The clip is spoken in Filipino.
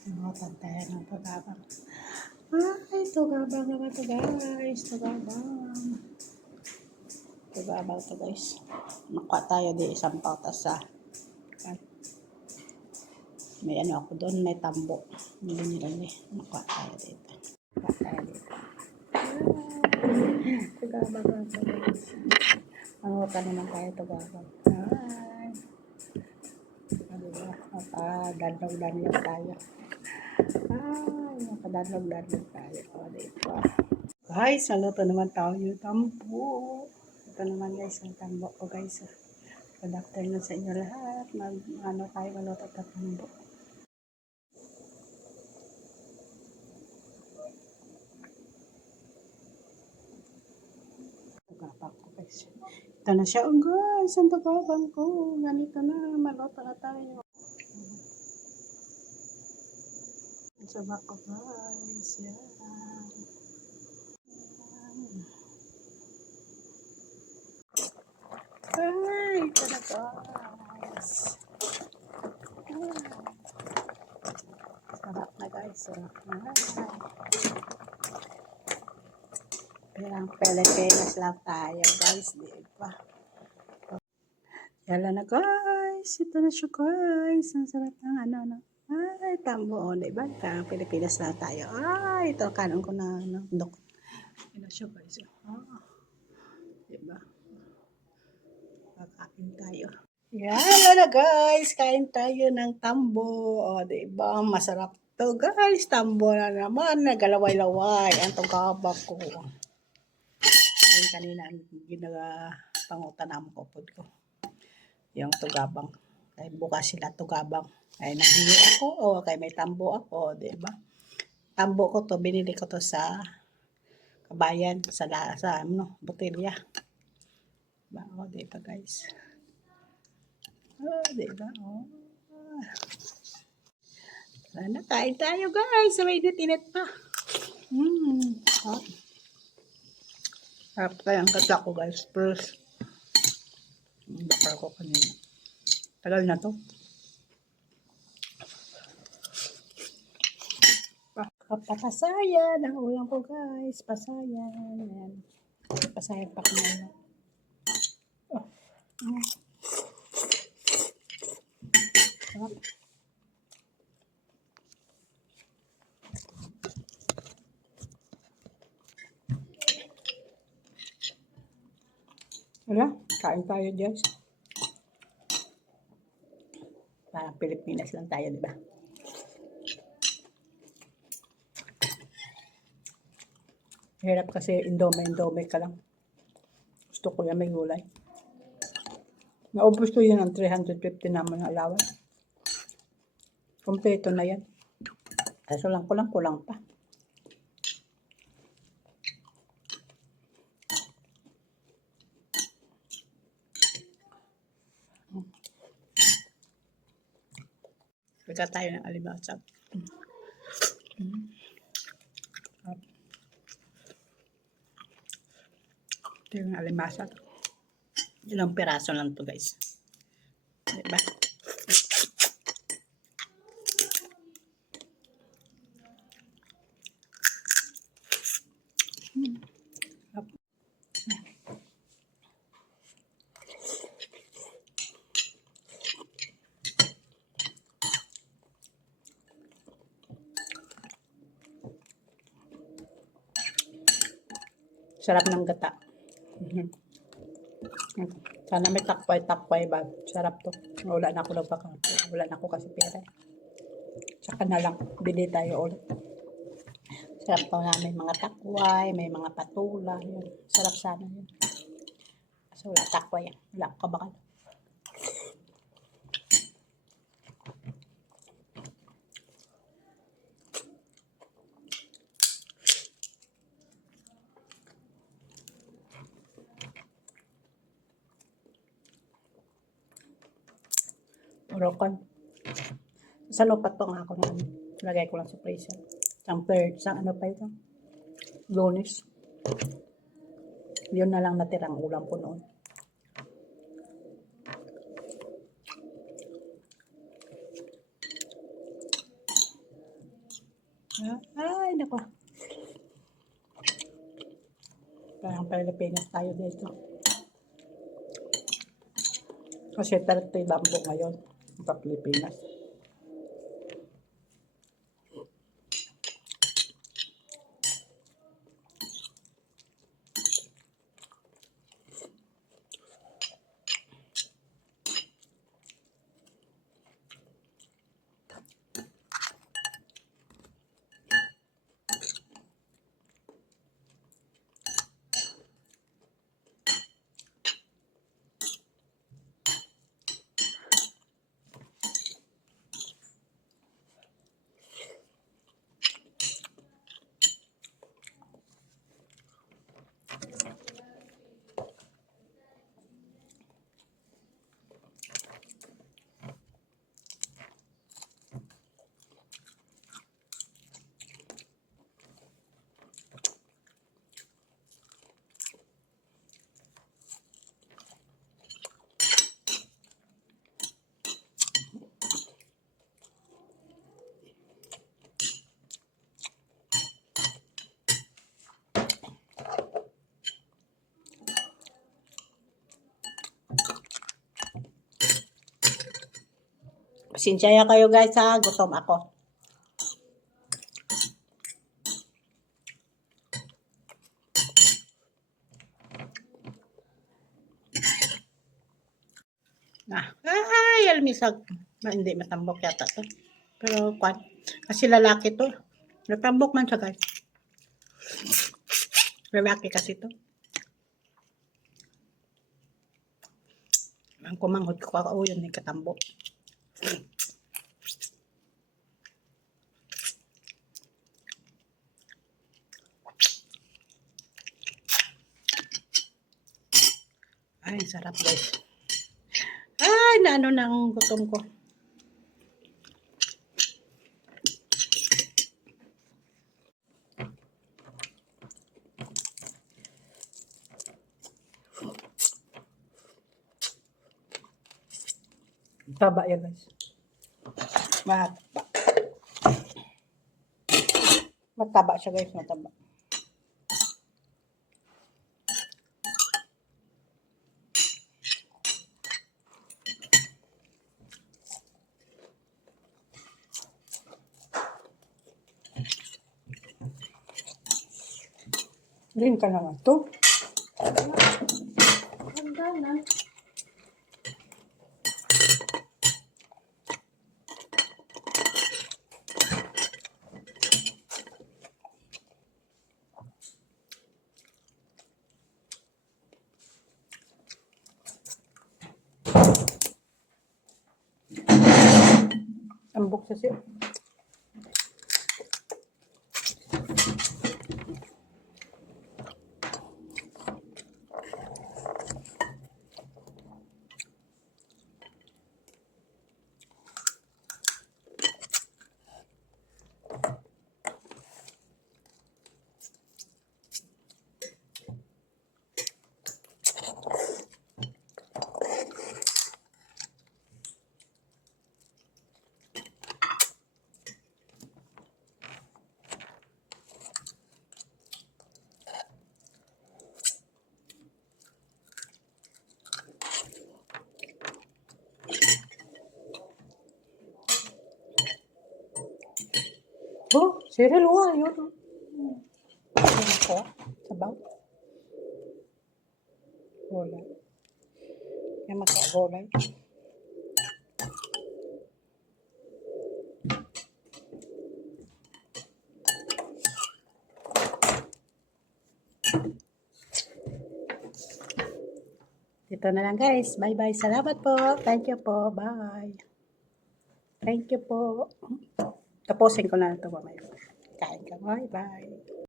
Nakutan tayo ng tugabang. Ay, tugabang naman to guys. Tugabang. Tugabang to guys. Nakuha tayo di isang pautas sa may ano ako doon, may tambo. Nilunilani. Nakuha tayo dito. Nakuha tayo dito. Tugabang naman to guys. Nakutan naman tayo tugabang. Ay. Diba? Nakadadlog-dadlog tayo. Ay, nakadadlog-dadlog tayo. O, dito. Guys, naluto naman tayo yung tambo. Ito naman guys, ang tambo ko guys. Good afternoon sa inyo lahat. Tayo maluto at tambo. Tagapang ko guys. Ito na siya, oh guys, ang tagapang ko. Ganito na, maluto na tayo. Sa bako guys, yan. Ay, ito na guys. Sarap na guys, sarap na. Parang Pilipinas lang tayo guys, diba? Yala na guys, ito na siya guys. Ang sarap ng ano. Ay, tambo, diba? Parang Pilipinas lang tayo. Ay, ito kanon ko na dok. Ito na siya guys. Diba? Kakain tayo. Yala na guys, kain tayo ng tambo. O, diba? Masarap to guys. Tambo na naman. Nagalaway-laway. Ang tugabak ko. Yung kanina, ginapangutan namin kopod ko. Yung tugabang. Kaya bukas sila tugabang. Kaya naghingi ako. O, kaya may tambo ako. Diba? Tambo ko to. Binili ko to sa kabayan. Sa botelya. Diba? O, diba guys? O, diba? O. Sana kain tayo guys. Sabay init pa. Hot. Harap tayo ang gata ko guys. First. Bakal ko kanina. Tagal na to. Pasayan. Ang ulam ko guys. Pasayan. Ayan. Pasayan pa kanina. Oh. Sarap. Wala, kain tayo guys. Parang Pilipinas lang tayo, diba? Hirap kasi indome ka lang. Gusto ko yan may gulay. Naubos ko yun ang 350 naman ang allowance. Kompleto na yan. Kaso lang kulang pa. Pagka tayo ng alibasag. Ito yung alimasag. Ilang piraso lang to guys. Diba? Sarap ng gata. Sana may takpay ba? Sarap to. Wala na ako wala na ako kasi pera. Saka na lang, bili tayo ulit. Sarap to na may mga takway, may mga patula. Yun. Sarap sana yun. Kasi wala takway. Wala ako kabakal. Rokan. Sa lupat to nga ako na lagay ko lang sa freezer. Sa ano pa ito? Lunes. Yun na lang natirang ulam ko noon. Ay, naku. Parang Pilipinas tayo dito. Kasi 30 bambo ngayon sa Pilipinas. Pasensya kayo guys ha, gutom ako. Ay, almisag. Hindi matambok yata to. Pero kwan, kasi lalaki to. Natambok man siya guys. Lalaki kasi to. Ang kumanghod ko ako yun yung katambok. Ay, sarap guys. Ay, naano na ang gutom ko. Taba yan guys. Mataba. Mataba siya guys, mataba. Green ka naman to. Handa na. Ambok sa siya. Oh, cereal wah, yun. Ano ko? Sabaw. Gulay. Yan magka-gulay. Ito na lang guys. Bye-bye. Salamat po. Thank you po. Bye. Thank you po. Tapusin ko na ito mamaya. Kain ka. Bye-bye.